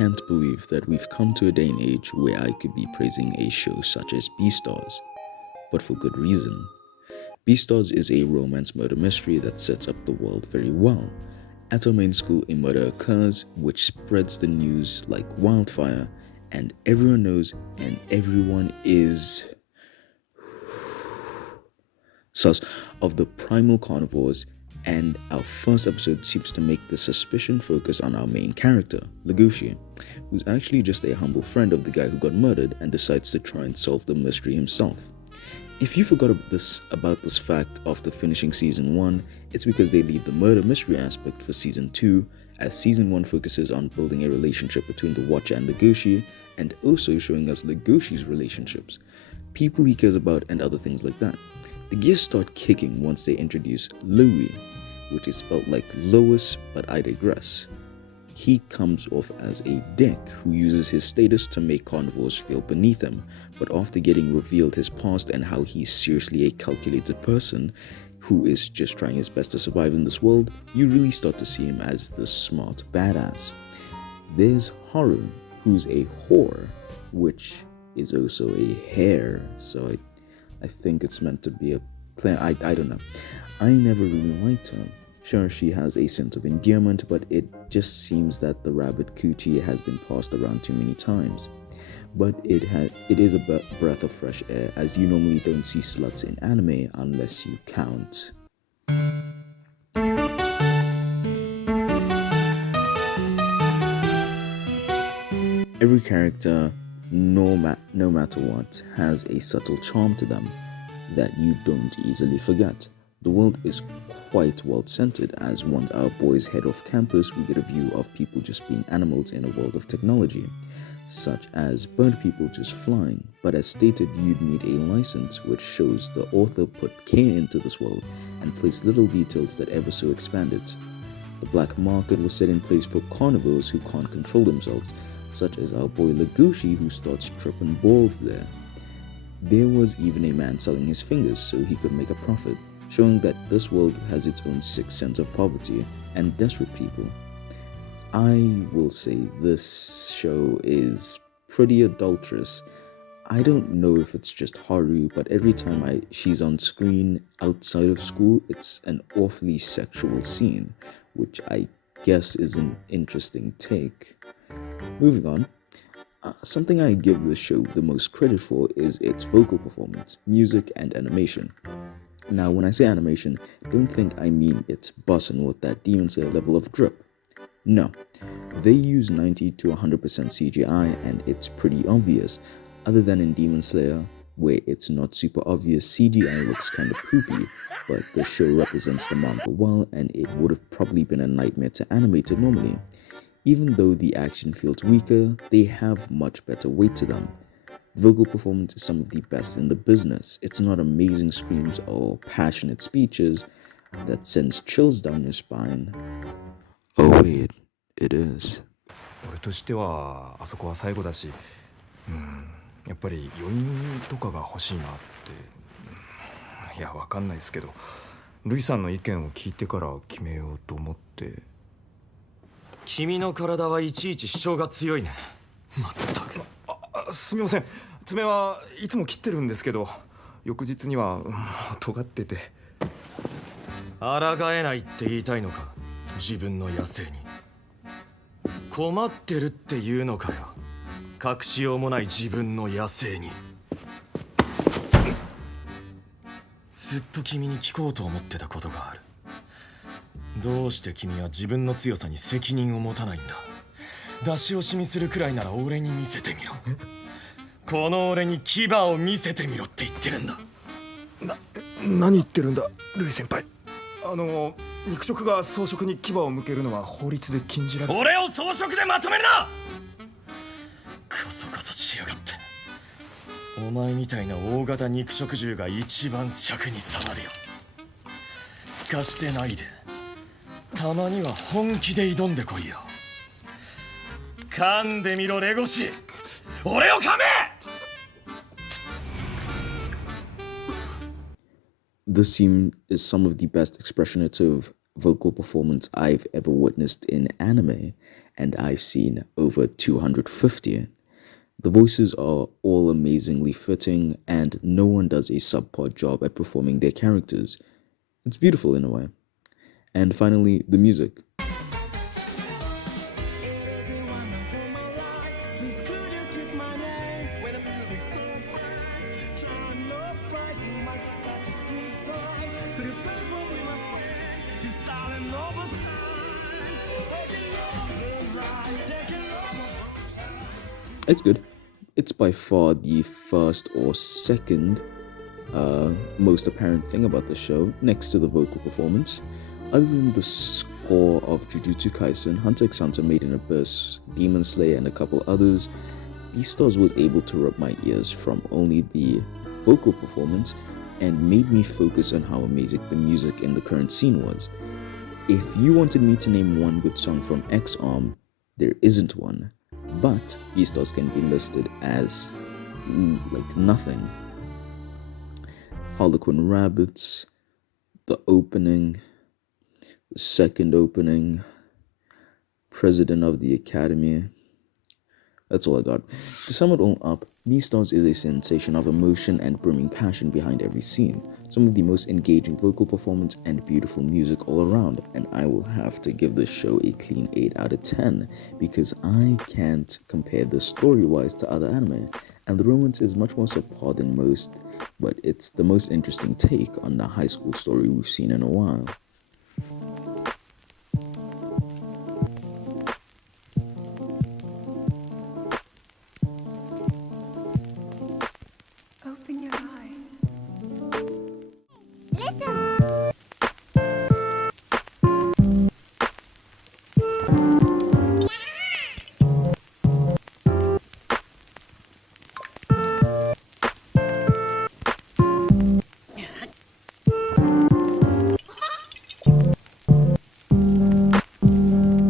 can't believe that we've come to a day and age where I could be praising a show such as Beastars, but for good reason. Beastars is a romance murder mystery that sets up the world very well. At our main school, a murder occurs which spreads the news like wildfire, and everyone knows and everyone is sus of the primal carnivores, and our first episode seems to make the suspicion focus on our main character, Legoshi, who's actually just a humble friend of the guy who got murdered and decides to try and solve the mystery himself. If you forgot about this fact after finishing Season 1, it's because they leave the murder mystery aspect for Season 2, as Season 1 focuses on building a relationship between the Watcher and Legoshi, and also showing us Legoshi's relationships, people he cares about and other things like that. The gears start kicking once they introduce Louis, which is spelled like Lois, but I digress. He comes off as a dick who uses his status to make carnivores feel beneath him, but after getting revealed his past and how he's seriously a calculated person who is just trying his best to survive in this world, you really start to see him as the smart badass. There's Haru, who's a whore, which is also a hare, so I think it's meant to be a plan. I don't know. I never really liked her. Sure, she has a sense of endearment, but it just seems that the rabbit coochie has been passed around too many times. But it is a breath of fresh air, as you normally don't see sluts in anime unless you count. Every character, no matter what, has a subtle charm to them that you don't easily forget. The world is quite well centered, as once our boys head off campus, we get a view of people just being animals in a world of technology, such as bird people just flying. But as stated, you'd need a license, which shows the author put care into this world and placed little details that ever so expand it. The black market was set in place for carnivores who can't control themselves, such as our boy Legoshi, who starts tripping balls there. There was even a man selling his fingers so he could make a profit, showing that this world has its own sixth sense of poverty and desperate people. I will say this show is pretty adulterous. I don't know if it's just Haru, but every time she's on screen outside of school, it's an awfully sexual scene, which I guess is an interesting take. Moving on, something I give this show the most credit for is its vocal performance, music, and animation. Now, when I say animation, don't think I mean it's bussin' with that Demon Slayer level of drip. No, they use 90 to 100% CGI, and it's pretty obvious, other than in Demon Slayer, where it's not super obvious. CGI looks kinda poopy, but the show represents the manga well, and it would have probably been a nightmare to animate it normally. Even though the action feels weaker, they have much better weight to them. Vocal performance is some of the best in the business. It's not amazing screams or passionate speeches that sends chills down your spine. Oh wait, it is. 俺としてはあそこは最後だし、やっぱり余韻とかが欲しいなって、いやわかんないですけど、ルイさんの意見を聞いてから決めようと思って。君の体はいちいち主張が強いね。まったく。すみません、爪はいつも切ってるんですけど、翌日には尖ってて。抗えないって言いたいのか、自分の野生に。困ってるっていうのかよ、隠しようもない自分の野生に。ずっと君に聞こうと思ってたことがある。どうして君は自分の強さに責任を持たないんだ。出し惜しみするくらいなら俺に見せてみろ。この俺に牙を見せてみろって言ってるんだ。何言ってるんだ、ルイ先輩。肉食が草食に牙を向けるのは法律で禁じられる。俺を草食でまとめるな。こそこそしやがって。お前みたいな大型肉食獣が一番尺に触るよ。すかしてないで、たまには本気で挑んでこいよ。噛んでみろレゴシ、俺を噛め。This scene is some of the best expressionative vocal performance I've ever witnessed in anime, and I've seen over 250. The voices are all amazingly fitting, and no one does a subpar job at performing their characters. It's beautiful in a way. And finally, the music. It's good. It's by far the first or second most apparent thing about the show, next to the vocal performance. Other than the score of Jujutsu Kaisen, Hunter x Hunter, Made in Abyss, Demon Slayer, and a couple others, Beastars was able to rub my ears from only the vocal performance and made me focus on how amazing the music in the current scene was. If you wanted me to name one good song from X-Arm, there isn't one, but Beastars can be listed as like nothing. Harlequin Rabbits, the opening, the second opening, President of the Academy. That's all I got. To sum it all up, Beastars is a sensation of emotion and brimming passion behind every scene. Some of the most engaging vocal performance and beautiful music all around, and I will have to give this show a clean 8 out of 10 because I can't compare this story-wise to other anime, and the romance is much more subpar than most, but it's the most interesting take on the high school story we've seen in a while.